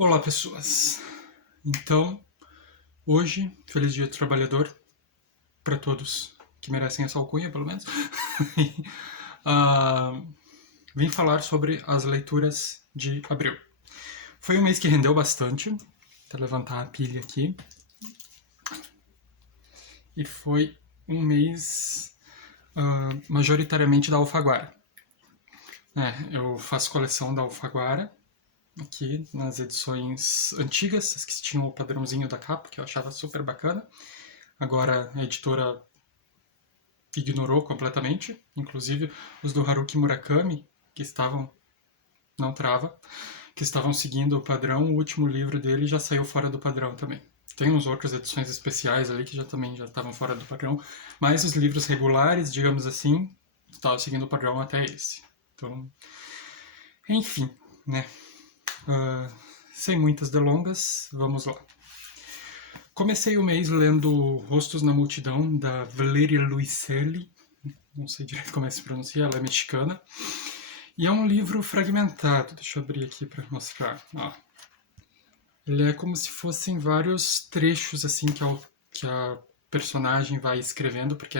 Olá, pessoas. Então, hoje, feliz dia do trabalhador para todos que merecem essa alcunha, pelo menos. Ah, Vim falar sobre as leituras de abril. Foi um mês que rendeu bastante, para levantar a pilha aqui, e foi um mês majoritariamente da Alfaguara. Eu faço coleção da Alfaguara aqui nas edições antigas, as que tinham o padrãozinho da capa, que eu achava super bacana. Agora a editora ignorou completamente, inclusive os do Haruki Murakami, que estavam, não trava, que estavam seguindo o padrão, o último livro dele já saiu fora do padrão também. Tem uns outras edições especiais ali que também já estavam fora do padrão, mas os livros regulares, digamos assim, estavam seguindo o padrão até esse. Então, enfim, né? Sem muitas delongas, vamos lá. Comecei o mês lendo Rostos na Multidão, da Valeria Luiselli, não sei direito como é que se pronuncia, ela é mexicana. E é um livro fragmentado, deixa eu abrir aqui para mostrar. Ele é como se fossem vários trechos assim que a personagem vai escrevendo, porque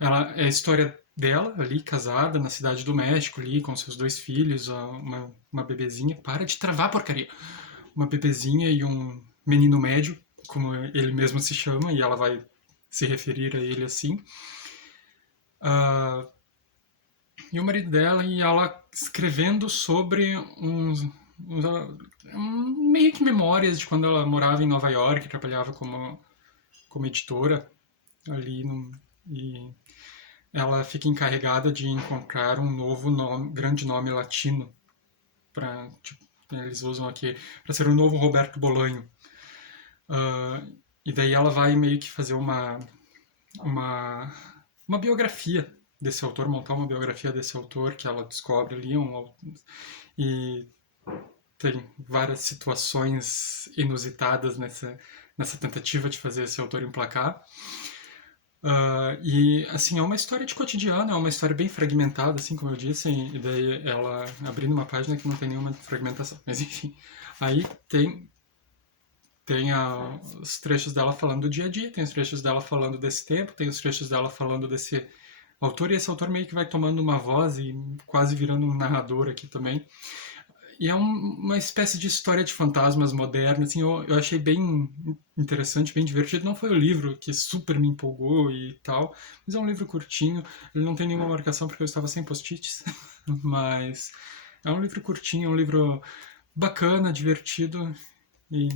ela é a história dela ali, casada na cidade do México, ali com seus dois filhos, uma bebezinha. Para de travar, porcaria! Uma bebezinha e um menino médio, como ele mesmo se chama, e ela vai se referir a ele assim. Ah, e o marido dela e ela escrevendo sobre meio que memórias de quando ela morava em Nova York, trabalhava como editora ali e ela fica encarregada de encontrar um novo nome, grande nome latino para tipo, eles usam aqui para ser o novo Roberto Bolanho. E daí ela vai meio que fazer uma, uma biografia desse autor, montar uma biografia desse autor que ela descobre ali, e tem várias situações inusitadas nessa tentativa de fazer esse autor emplacar. E, assim, é uma história de cotidiano, é uma história bem fragmentada, assim, como eu disse, e daí ela abrindo uma página que não tem nenhuma fragmentação. Mas, enfim, aí tem os trechos dela falando do dia a dia, tem os trechos dela falando desse tempo, tem os trechos dela falando desse autor, e esse autor meio que vai tomando uma voz e quase virando um narrador aqui também. E é uma espécie de história de fantasmas moderna, assim, eu achei bem interessante, bem divertido. Não foi o livro que super me empolgou e tal, mas é um livro curtinho, ele não tem nenhuma marcação porque eu estava sem post-its, mas é um livro curtinho, é um livro bacana, divertido e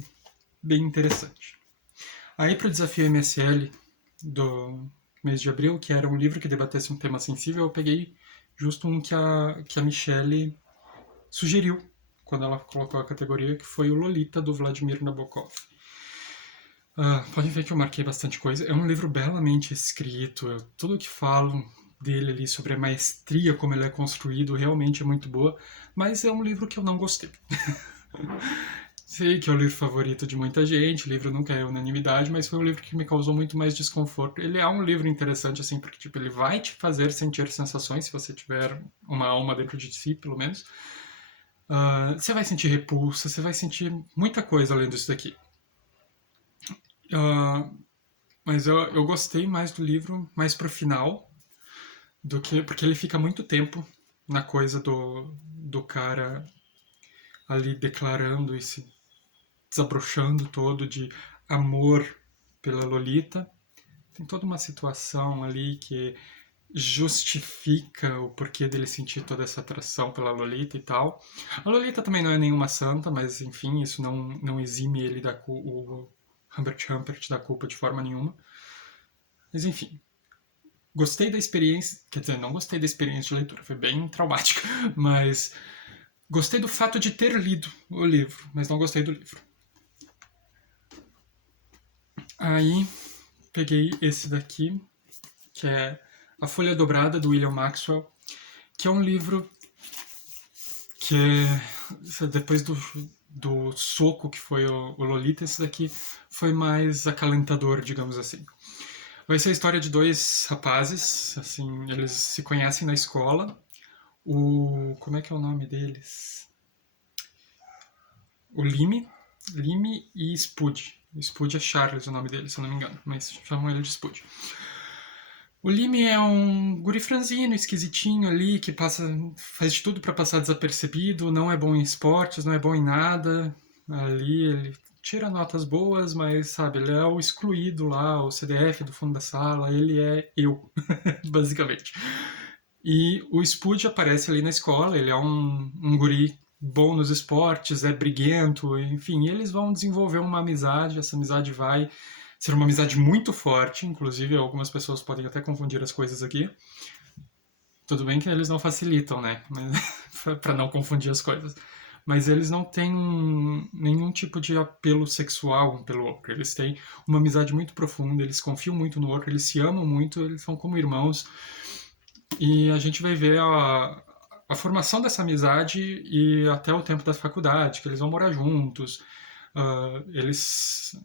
bem interessante. Aí para o desafio MSL do mês de abril, que era um livro que debatesse um tema sensível, eu peguei justo um que a Michelle sugeriu quando ela colocou a categoria, que foi o Lolita, do Vladimir Nabokov. Podem ver que eu marquei bastante coisa. É um livro belamente escrito, tudo que falam dele ali sobre a maestria, como ele é construído, realmente é muito boa, mas é um livro que eu não gostei. Sei que é o livro favorito de muita gente, o livro nunca é unanimidade, mas foi um livro que me causou muito mais desconforto. Ele é um livro interessante, assim, porque tipo, ele vai te fazer sentir sensações, se você tiver uma alma dentro de si, pelo menos. Você vai sentir repulsa, você vai sentir muita coisa além disso daqui. Uh, mas eu gostei mais do livro, mais pro final, do que. Porque ele fica muito tempo na coisa do cara ali declarando e se desabrochando todo de amor pela Lolita. Tem toda uma situação ali que justifica o porquê dele sentir toda essa atração pela Lolita e tal. A Lolita também não é nenhuma santa, mas enfim, isso não exime ele o Humbert da culpa de forma nenhuma. Mas enfim, gostei da experiência, quer dizer, não gostei da experiência de leitura, foi bem traumática, mas gostei do fato de ter lido o livro, mas não gostei do livro. Aí peguei esse daqui, que é A Folha Dobrada, do William Maxwell, que é um livro que depois do soco que foi o Lolita, esse daqui foi mais acalentador, digamos assim. Vai ser a história de dois rapazes, assim, eles se conhecem na escola. Como é que é o nome deles? o Lime e Spud. Spud é Charles o nome dele, se eu não me engano, mas chamam ele de Spud. O Lime é um guri franzino, esquisitinho ali, que faz de tudo pra passar desapercebido, não é bom em esportes, não é bom em nada. Ali ele tira notas boas, mas sabe, ele é o excluído lá, o CDF do fundo da sala, ele é eu, basicamente. E o Spud aparece ali na escola, ele é um guri bom nos esportes, é briguento, enfim, eles vão desenvolver uma amizade, essa amizade vai ser uma amizade muito forte, inclusive algumas pessoas podem até confundir as coisas aqui. Tudo bem que eles não facilitam, né? Para não confundir as coisas. Mas eles não têm nenhum tipo de apelo sexual um pelo outro. Eles têm uma amizade muito profunda, eles confiam muito no outro, eles se amam muito, eles são como irmãos. E a gente vai ver a formação dessa amizade e até o tempo da faculdade, que eles vão morar juntos. Eles.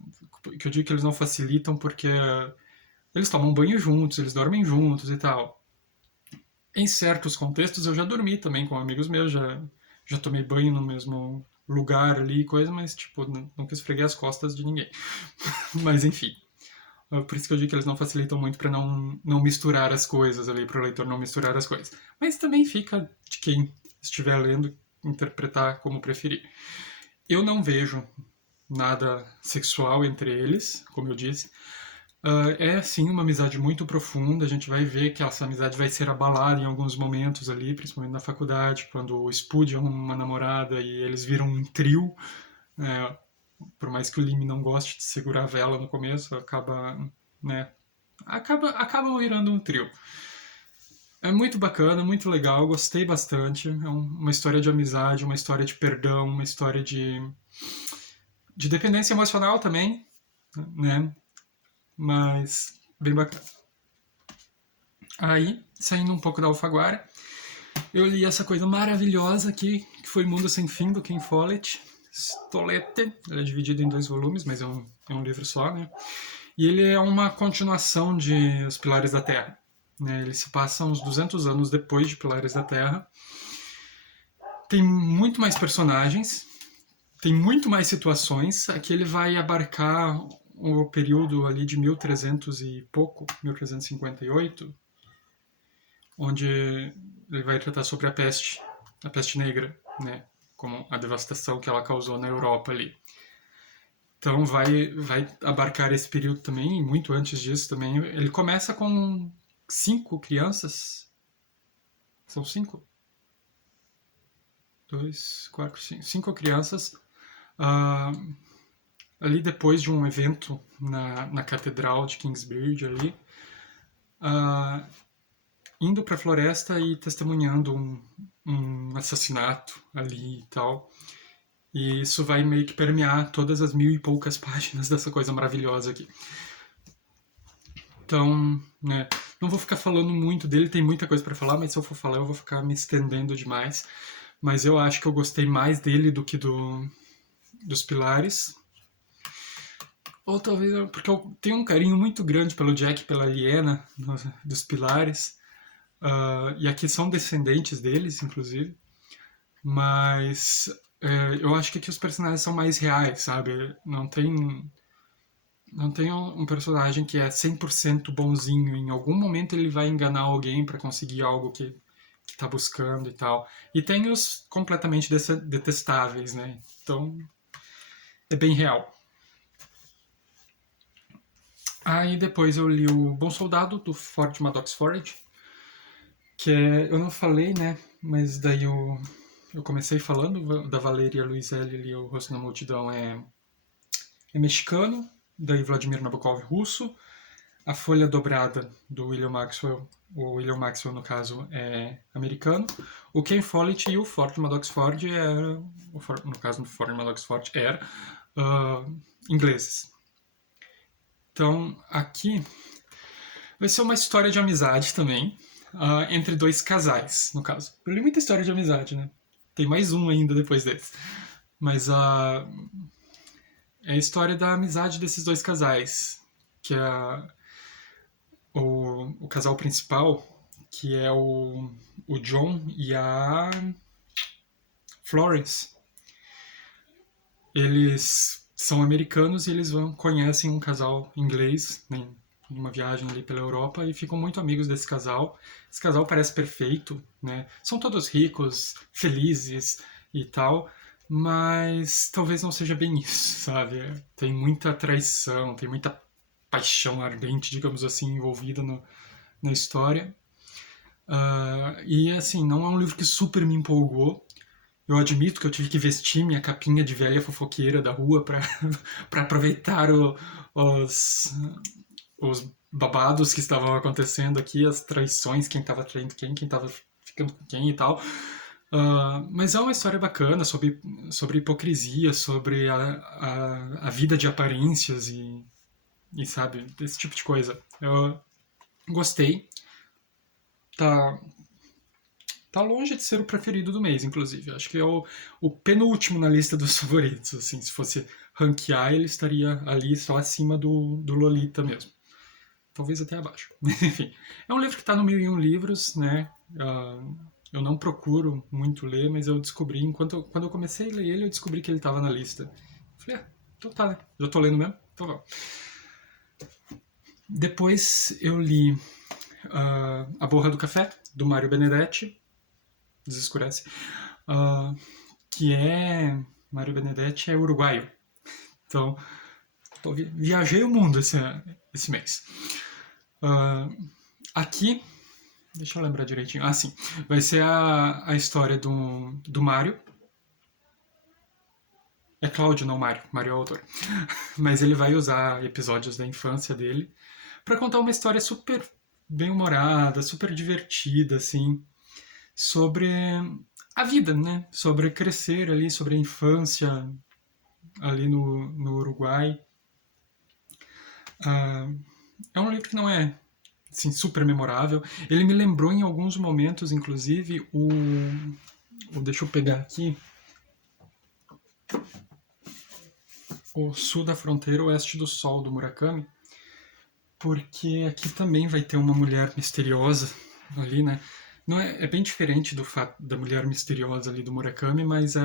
Que eu digo que eles não facilitam porque eles tomam banho juntos, eles dormem juntos e tal. Em certos contextos eu já dormi também com amigos meus, já tomei banho no mesmo lugar ali, coisa, mas tipo, nunca esfreguei as costas de ninguém. Mas enfim. Por isso que eu digo que eles não facilitam muito para não misturar as coisas ali, para o leitor não misturar as coisas. Mas também fica de quem estiver lendo interpretar como preferir. Eu não vejo nada sexual entre eles, como eu disse. É sim uma amizade muito profunda. A gente vai ver que essa amizade vai ser abalada em alguns momentos ali, principalmente na faculdade, quando o Spud é uma namorada e eles viram um trio. É, por mais que o Lime não goste de segurar a vela no começo, né, acabam virando um trio. É muito bacana, muito legal, gostei bastante. É uma história de amizade, uma história de perdão, uma história de dependência emocional também, né? Mas bem bacana. Aí, saindo um pouco da Alfaguara, eu li essa coisa maravilhosa aqui, que foi Mundo Sem Fim, do Ken Follett. Stolete, ele é dividido em 2 volumes, mas é um livro só, né? E ele é uma continuação de Os Pilares da Terra. Né? Ele se passa uns 200 anos depois de Pilares da Terra. Tem muito mais personagens, tem muito mais situações. Aqui ele vai abarcar o período ali de 1300 e pouco, 1358, onde ele vai tratar sobre a peste negra, né? Como a devastação que ela causou na Europa ali. Então vai abarcar esse período também, e muito antes disso também. Ele começa com 5 crianças. São 5? 2, 4, 5. 5 crianças. ah, Ali depois de um evento na Catedral de Kingsbridge ali. ah, Indo para a floresta e testemunhando um assassinato ali e tal. E isso vai meio que permear todas as 1000 e poucas páginas dessa coisa maravilhosa aqui. Então, né, não vou ficar falando muito dele, tem muita coisa para falar, mas se eu for falar eu vou ficar me estendendo demais. Mas eu acho que eu gostei mais dele do que dos Pilares. Ou talvez porque eu tenho um carinho muito grande pelo Jack e pela Liena dos Pilares. E aqui são descendentes deles, inclusive. Mas eu acho que aqui os personagens são mais reais, sabe? Não tem um personagem que é 100% bonzinho. Em algum momento ele vai enganar alguém para conseguir algo que tá buscando e tal. E tem os completamente detestáveis, né? Então é bem real. Aí depois eu li o Bom Soldado, do Ford Madox Ford, que eu não falei, né? Mas daí eu comecei falando da Valéria Luizelli ali, O Rosto na Multidão é mexicano, daí Vladimir Nabokov russo, A Folha Dobrada, do William Maxwell, o William Maxwell, no caso, é americano. O Ken Follett e o Ford Madox Ford no caso do Ford Madox Ford, era ingleses. Então, aqui vai ser uma história de amizade também, entre 2 casais, no caso. Eu li muita história de amizade, né? Tem mais um ainda depois desse. Mas é a história da amizade desses 2 casais. Que é o casal principal, que é o John e a Florence. eles são americanos e eles conhecem um casal inglês, né, em uma viagem ali pela Europa e ficam muito amigos desse casal. Esse casal parece perfeito, né? São todos ricos, felizes e tal, mas talvez não seja bem isso, sabe? Tem muita traição, tem muita paixão ardente, digamos assim, envolvida na história. E assim, não é um livro que super me empolgou. Eu admito que eu tive que vestir minha capinha de velha fofoqueira da rua para para aproveitar os, os babados que estavam acontecendo aqui, as traições, quem estava traindo quem estava ficando com quem e tal. Mas é uma história bacana sobre hipocrisia, sobre a vida de aparências e sabe, esse tipo de coisa. Eu gostei. Tá, tá longe de ser o preferido do mês, inclusive. Acho que é o penúltimo na lista dos favoritos. Assim, se fosse ranquear, ele estaria ali só acima do Lolita mesmo. Talvez até abaixo. Enfim, é um livro que está no 1001 livros, né? Eu não procuro muito ler, mas eu descobri, quando eu comecei a ler ele, eu descobri que ele estava na lista. Falei, então tá, né? Já tô lendo mesmo? Então vamos. Depois eu li A Borra do Café, do Mário Benedetti. Desescurece. Que é... Mário Benedetti é uruguaio. Então, viajei o mundo esse mês. Aqui, deixa eu lembrar direitinho. Sim. Vai ser a história do Mário. É Cláudio, não Mário. Mário é o autor. Mas ele vai usar episódios da infância dele para contar uma história super bem-humorada, super divertida, assim, sobre a vida, né? Sobre crescer ali, sobre a infância ali no Uruguai. É um livro que não é assim, super memorável. Ele me lembrou em alguns momentos, inclusive, deixa eu pegar aqui. O Sul da Fronteira, Oeste do Sol, do Murakami. Porque aqui também vai ter uma mulher misteriosa ali, né? Não é bem diferente do fato da mulher misteriosa ali do Murakami, mas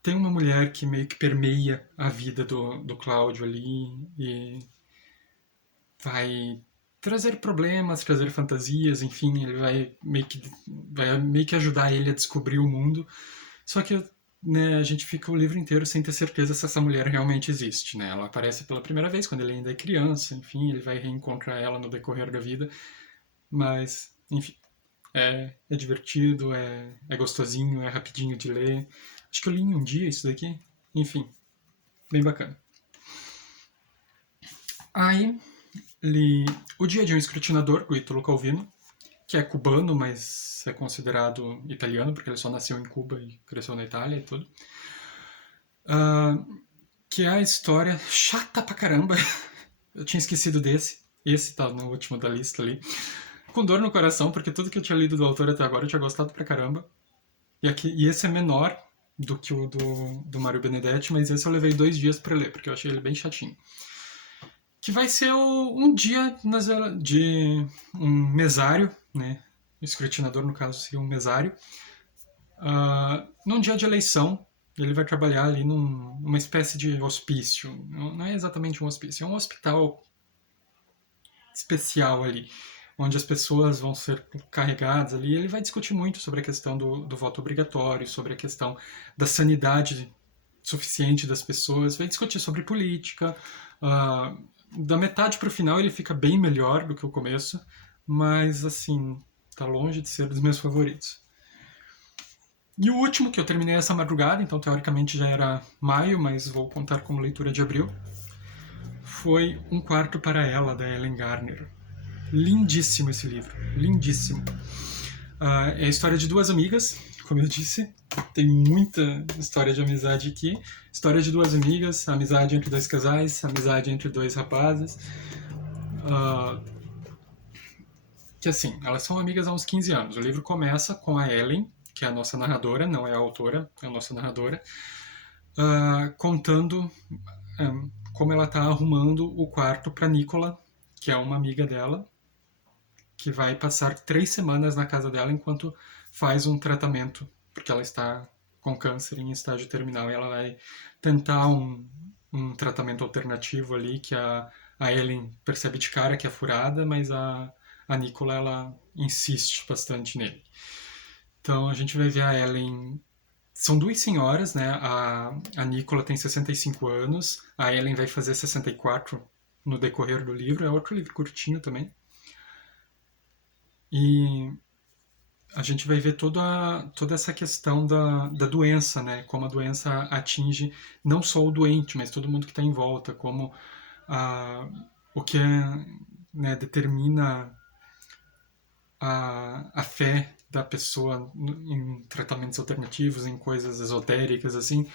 tem uma mulher que meio que permeia a vida do Cláudio ali e vai trazer problemas, trazer fantasias, enfim, ele vai meio que ajudar ele a descobrir o mundo. Só que né, a gente fica o livro inteiro sem ter certeza se essa mulher realmente existe, né? Ela aparece pela primeira vez quando ele ainda é criança, enfim, ele vai reencontrar ela no decorrer da vida, mas, enfim, é divertido, é gostosinho, é rapidinho de ler. Acho que eu li em um dia isso daqui, enfim, bem bacana. Aí li O Dia de um Escrutinador, do Ítalo Calvino, que é cubano, mas é considerado italiano, porque ele só nasceu em Cuba e cresceu na Itália e tudo. Que é a história chata pra caramba. Eu tinha esquecido desse. Esse tá no último da lista ali. Com dor no coração, porque tudo que eu tinha lido do autor até agora eu tinha gostado pra caramba. E esse é menor do que o do Mário Benedetti, mas esse eu levei 2 dias pra ler, porque eu achei ele bem chatinho. Que vai ser um dia de um mesário, né? O escrutinador, no caso, seria um mesário. Num dia de eleição, ele vai trabalhar ali numa espécie de hospício. Não é exatamente um hospício, é um hospital especial ali, onde as pessoas vão ser carregadas ali. Ele vai discutir muito sobre a questão do voto obrigatório, sobre a questão da sanidade suficiente das pessoas, vai discutir sobre política. Da metade para o final ele fica bem melhor do que o começo, mas assim, tá longe de ser dos meus favoritos. E o último, que eu terminei essa madrugada, então teoricamente já era maio, mas vou contar como leitura de abril, foi Um Quarto para Ela, da Ellen Garner. Lindíssimo esse livro, lindíssimo. É a história de 2 amigas, como eu disse, tem muita história de amizade aqui. História de 2 amigas, amizade entre 2 casais, amizade entre 2 rapazes. Que assim, elas são amigas há uns 15 anos. O livro começa com a Ellen, que é a nossa narradora, não é a autora, é a nossa narradora, contando como ela está arrumando o quarto para Nicola, que é uma amiga dela, que vai passar 3 semanas na casa dela enquanto faz um tratamento, porque ela está com câncer em estágio terminal e ela vai tentar um tratamento alternativo ali que a Ellen percebe de cara que é furada, mas a Nicola ela insiste bastante nele. Então a gente vai ver a Ellen. São duas senhoras, né? A Nicola tem 65 anos, a Ellen vai fazer 64 no decorrer do livro. É outro livro curtinho também. E a gente vai ver toda essa questão da doença, né? Como a doença atinge não só o doente, mas todo mundo que está em volta, como o que né, determina a fé da pessoa em tratamentos alternativos, em coisas esotéricas, assim,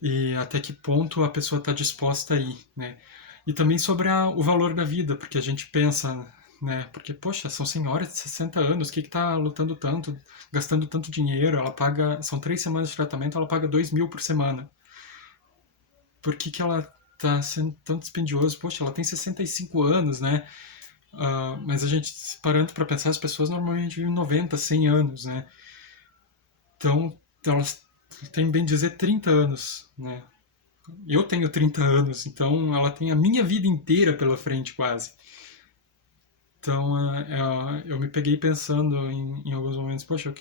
e até que ponto a pessoa está disposta a ir, né? E também sobre o valor da vida, porque a gente pensa, né? Porque, poxa, são senhoras de 60 anos, o que tá lutando tanto, gastando tanto dinheiro? Ela paga, são 3 semanas de tratamento, ela paga 2.000 por semana. Por que ela tá sendo tão dispendioso? Poxa, ela tem 65 anos, né? Mas a gente, parando para pensar, as pessoas normalmente vivem 90, 100 anos, né? Então, elas têm, bem dizer, 30 anos, né? Eu tenho 30 anos, então ela tem a minha vida inteira pela frente, quase. Então, eu me peguei pensando em alguns momentos, poxa,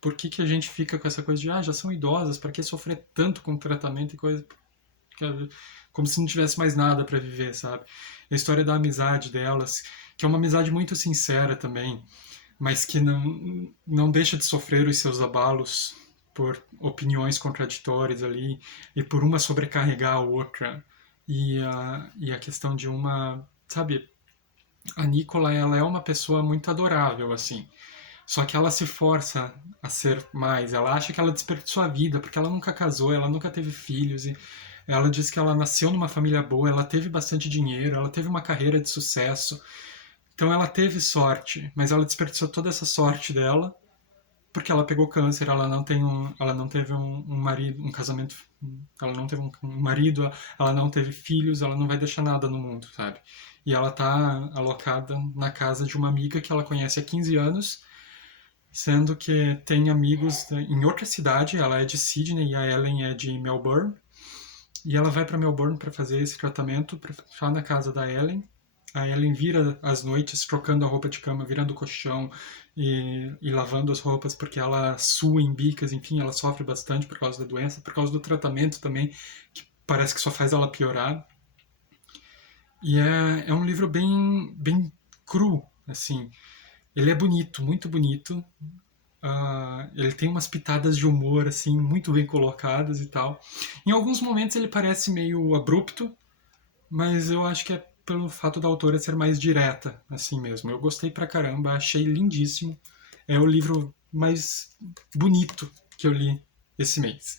por que a gente fica com essa coisa de, já são idosas, para que sofrer tanto com tratamento e coisa, como se não tivesse mais nada para viver, sabe? A história da amizade delas, que é uma amizade muito sincera também, mas que não deixa de sofrer os seus abalos por opiniões contraditórias ali e por uma sobrecarregar a outra e a questão de uma, sabe, a Nicola ela é uma pessoa muito adorável assim, só que ela se força a ser mais, ela acha que ela desperdiçou a vida porque ela nunca casou, ela nunca teve filhos e ela diz que ela nasceu numa família boa, ela teve bastante dinheiro, ela teve uma carreira de sucesso, então ela teve sorte, mas ela desperdiçou toda essa sorte dela porque ela pegou câncer, ela não teve um marido, um casamento, ela não teve um marido, ela não teve filhos, ela não vai deixar nada no mundo, sabe? E ela tá alocada na casa de uma amiga que ela conhece há 15 anos, sendo que tem amigos em outra cidade, ela é de Sydney e a Ellen é de Melbourne, e ela vai para Melbourne para fazer esse tratamento, para ficar na casa da Ellen. A Ellen vira as noites trocando a roupa de cama, virando o colchão e lavando as roupas porque ela sua em bicas, enfim, ela sofre bastante por causa da doença, por causa do tratamento também, que parece que só faz ela piorar. E é um livro bem cru, assim. Ele é bonito, muito bonito. Ele tem umas pitadas de humor, assim, muito bem colocadas e tal. Em alguns momentos ele parece meio abrupto, mas eu acho que é pelo fato da autora ser mais direta, assim mesmo. Eu gostei pra caramba, achei lindíssimo. É o livro mais bonito que eu li esse mês.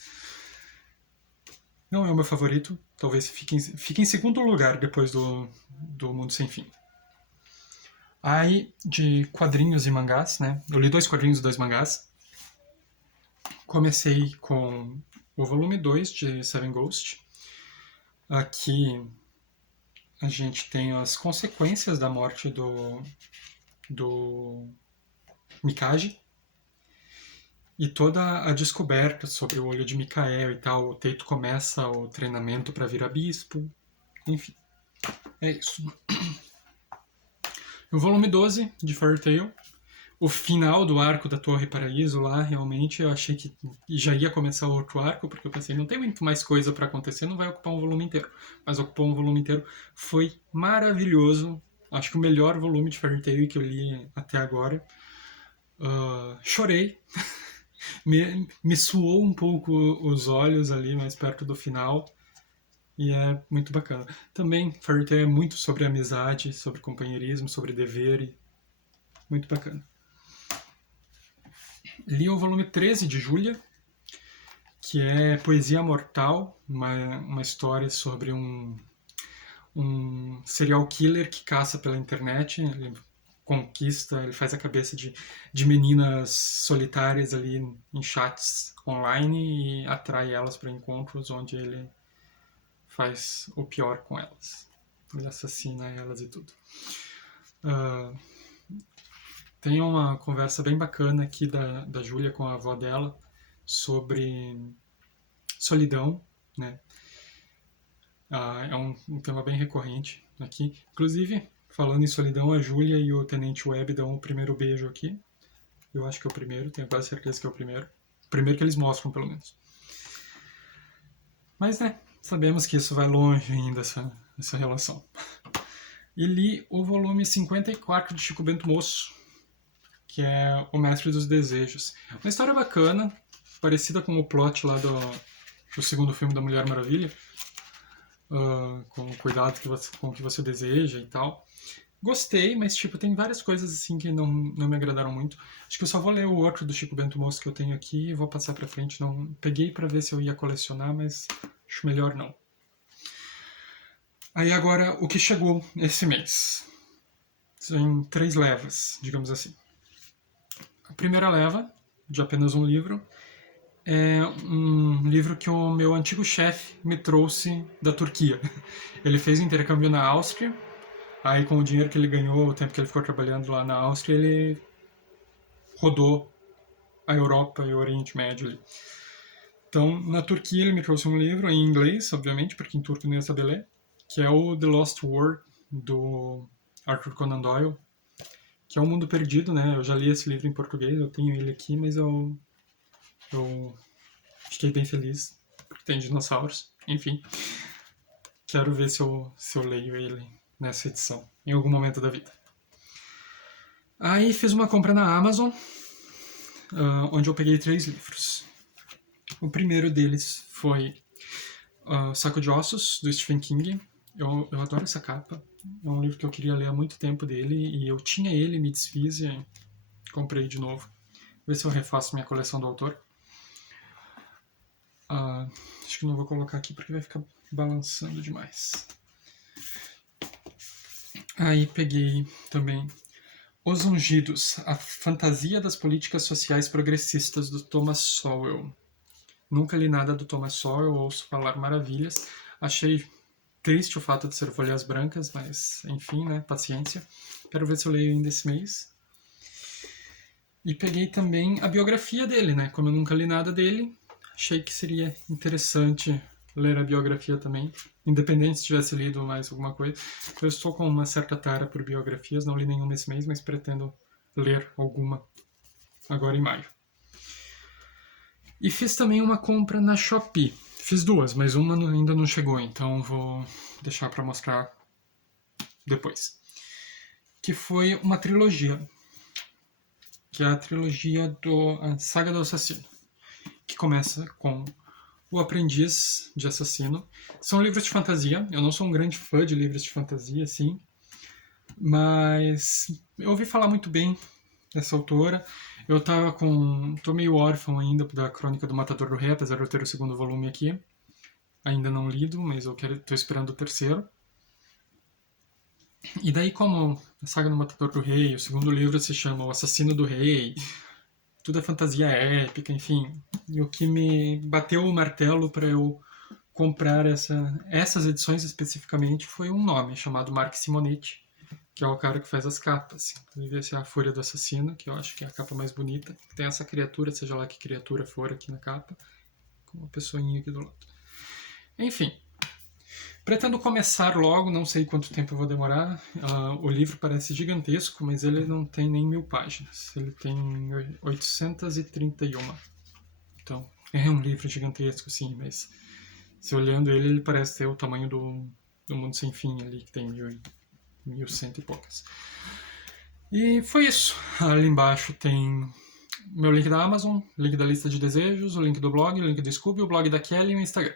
Não é o meu favorito, talvez fique em segundo lugar depois do Mundo Sem Fim. Aí, de quadrinhos e mangás, né? Eu li 2 quadrinhos e 2 mangás. Comecei com o volume 2 de Seven Ghost. Aqui a gente tem as consequências da morte do Mikage e toda a descoberta sobre o olho de Mikael e tal. O Teito começa o treinamento para virar bispo. Enfim, é isso. O volume 12 de Fairy Tail, o final do arco da Torre Paraíso lá, realmente eu achei que já ia começar outro arco, porque eu pensei, não tem muito mais coisa para acontecer, não vai ocupar um volume inteiro. Mas ocupou um volume inteiro. Foi maravilhoso. Acho que o melhor volume de Fairy Tail que eu li até agora. Chorei. me suou um pouco os olhos ali, mais perto do final. E é muito bacana. Também, Fairy Tail é muito sobre amizade, sobre companheirismo, sobre dever. E muito bacana. Li o volume 13 de Júlia, que é Poesia Mortal, uma história sobre um serial killer que caça pela internet. Ele conquista, ele faz a cabeça de meninas solitárias ali em chats online e atrai elas para encontros onde ele faz o pior com elas. Ele assassina elas e tudo. Tem uma conversa bem bacana aqui da Júlia com a avó dela, sobre solidão, né? É um tema bem recorrente aqui. Inclusive, falando em solidão, a Júlia e o Tenente Webb dão o primeiro beijo aqui. Eu acho que é o primeiro, tenho quase certeza que é o primeiro. O primeiro que eles mostram, pelo menos. Mas, né, sabemos que isso vai longe ainda, essa relação. E li o volume 54 de Chico Bento Moço, que é O Mestre dos Desejos. Uma história bacana, parecida com o plot lá do segundo filme da Mulher Maravilha, com o cuidado com o que você deseja e tal. Gostei, mas tipo, tem várias coisas assim que não me agradaram muito. Acho que eu só vou ler o outro do Chico Bento Moço que eu tenho aqui e vou passar pra frente. Não peguei pra ver se eu ia colecionar, mas acho melhor não. Aí agora, o que chegou esse mês? Em 3 levas, digamos assim. A primeira leva, de apenas um livro, é um livro que o meu antigo chefe me trouxe da Turquia. Ele fez intercâmbio na Áustria. Aí, com o dinheiro que ele ganhou, o tempo que ele ficou trabalhando lá na Áustria, ele rodou a Europa e o Oriente Médio ali. Então, na Turquia, ele me trouxe um livro em inglês, obviamente, porque em turco não ia saber ler, que é o The Lost World, do Arthur Conan Doyle, que é O Mundo Perdido, né? Eu já li esse livro em português, eu tenho ele aqui, mas eu fiquei bem feliz, porque tem dinossauros, enfim. Quero ver se eu leio ele nessa edição, em algum momento da vida. Aí fiz uma compra na Amazon, onde eu peguei 3 livros. O primeiro deles foi Saco de Ossos, do Stephen King. Eu adoro essa capa. É um livro que eu queria ler há muito tempo dele, e eu tinha ele, me desfiz e comprei de novo. Vou ver se eu refaço minha coleção do autor. Acho que não vou colocar aqui porque vai ficar balançando demais. Aí peguei também Os Ungidos, a fantasia das políticas sociais progressistas, do Thomas Sowell. Nunca li nada do Thomas Sowell, ouço falar maravilhas. Achei triste o fato de ser folhas brancas, mas enfim, né, paciência. Quero ver se eu leio ainda esse mês. E peguei também a biografia dele, né, como eu nunca li nada dele, achei que seria interessante ler a biografia também, independente se tivesse lido mais alguma coisa. Eu estou com uma certa tara por biografias, não li nenhuma esse mês, mas pretendo ler alguma agora em maio. E fiz também uma compra na Shopee. Fiz 2, mas uma ainda não chegou, então vou deixar para mostrar depois. Que foi uma trilogia, que é a trilogia a Saga do Assassino, que começa com O Aprendiz de Assassino. São livros de fantasia. Eu não sou um grande fã de livros de fantasia, assim, mas eu ouvi falar muito bem dessa autora. Eu tô meio órfão ainda da Crônica do Matador do Rei, apesar de eu ter o segundo volume aqui. Ainda não lido, mas tô esperando o terceiro. E daí, como a Saga do Matador do Rei, o segundo livro se chama O Assassino do Rei, tudo é fantasia épica, enfim. E o que me bateu o martelo para eu comprar essas edições especificamente foi um nome chamado Mark Simonetti, que é o cara que faz as capas. Inclusive, essa é a Fúria do Assassino, que eu acho que é a capa mais bonita. Tem essa criatura, seja lá que criatura for aqui na capa, com uma pessoinha aqui do lado. Enfim, pretendo começar logo, não sei quanto tempo eu vou demorar. O livro parece gigantesco, mas ele não tem nem 1000 páginas. Ele tem 831. Então, é um livro gigantesco, sim, mas se olhando ele parece ter o tamanho do Mundo Sem Fim ali, que tem 1100 e poucas. E foi isso. Ali embaixo tem meu link da Amazon, link da lista de desejos, o link do blog, o link do Scooby, o blog da Kelly e o Instagram.